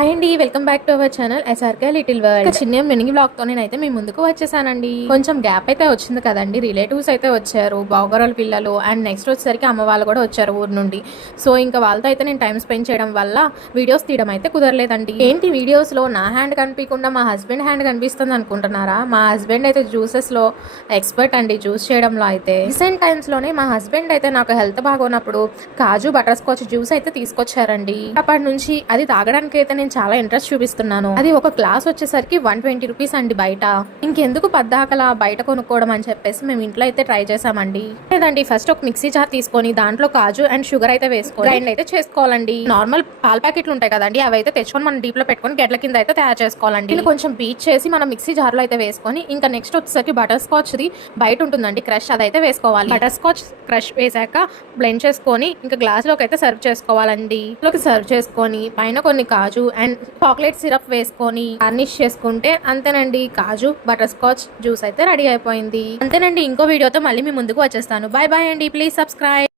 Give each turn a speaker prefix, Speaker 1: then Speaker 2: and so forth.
Speaker 1: Hi అండి welcome back to our channel SRK little world చిన్న మినింగ్ బ్లాగ్తో నేనైతే మీ ముందుకు వచ్చేసానండి. కొంచెం గ్యాప్ అయితే వచ్చింది కదండి రిలేటివ్స్ అయితే వచ్చారు బావగరాల పిల్లలు అండ్ నెక్స్ట్ వచ్చేసరికి అమ్మ వాళ్ళు కూడా వచ్చారు ఊరు నుండి. సో ఇంకా వాళ్ళతో అయితే నేను టైం స్పెండ్ చేయడం వల్ల వీడియోస్ తీయడం అయితే కుదరలేదండి. ఏంటి వీడియోస్లో నా హ్యాండ్ కనిపించకుండా మా హస్బెండ్ హ్యాండ్ కనిపిస్తుంది అనుకుంటున్నారా? మా హస్బెండ్ అయితే జ్యూసెస్లో ఎక్స్పర్ట్ అండి జ్యూస్ చేయడంలో అయితే. రీసెంట్ టైమ్స్లోనే మా హస్బెండ్ అయితే నాకు హెల్త్ బాగోనప్పుడు కాజు బటర్ స్కాచ్ జ్యూస్ అయితే తీసుకొచ్చారండి. అప్పటి నుంచి అది తాగడానికి అయితే నేను చాలా ఇంట్రెస్ట్ చూపిస్తున్నాను. అది ఒక గ్లాస్ వచ్చేసరికి వన్ ట్వంటీ రూపీస్ అండి బయట. ఇంకెందుకు పద్దాకలా బయట కొనుక్కోవడం అని చెప్పేసి మేము ఇంట్లో అయితే ట్రై చేసామండి లేదండి ఫస్ట్ ఒక మిక్సీ జార్ తీసుకొని దాంట్లో కాజు అండ్ షుగర్ అయితే వేసుకో గ్రైండ్ అయితే చేసుకోవాలండి. నార్మల్ పాల ప్యాకెట్లు ఉంటాయి కదండి అవి అయితే తెచ్చుకొని మనం డీప్లో పెట్టుకొని గెడ్ల కింద అయితే తయారు చేసుకోవాలండి. ఇది కొంచెం బీట్ చేసి మనం మిక్సీ జార్లో అయితే వేసుకొని ఇంకా నెక్స్ట్ వచ్చేసరికి బటర్ స్కాచ్ ది బయట ఉంటుందండి క్రష్ అదైతే వేసుకోవాలి. బటర్ స్కాచ్ క్రష్ వేసాక బ్లెండ్ చేసుకొని ఇంకా గ్లాస్లోకి అయితే సర్వ్ చేసుకోవాలండి. లోకి సర్వ్ చేసుకొని పైన కొన్ని కాజు అండ్ చాక్లెట్ సిరప్ వేసుకొని గార్నిష్ చేసుకుంటే అంతేనండి. కాజు బటర్ స్కాచ్ జ్యూస్ అయితే రెడీ అయిపోయింది. అంతేనండి. ఇంకో వీడియోతో మళ్ళీ మీ ముందుకు వచ్చేస్తాను. బాయ్ బాయ్ అండి. Please subscribe.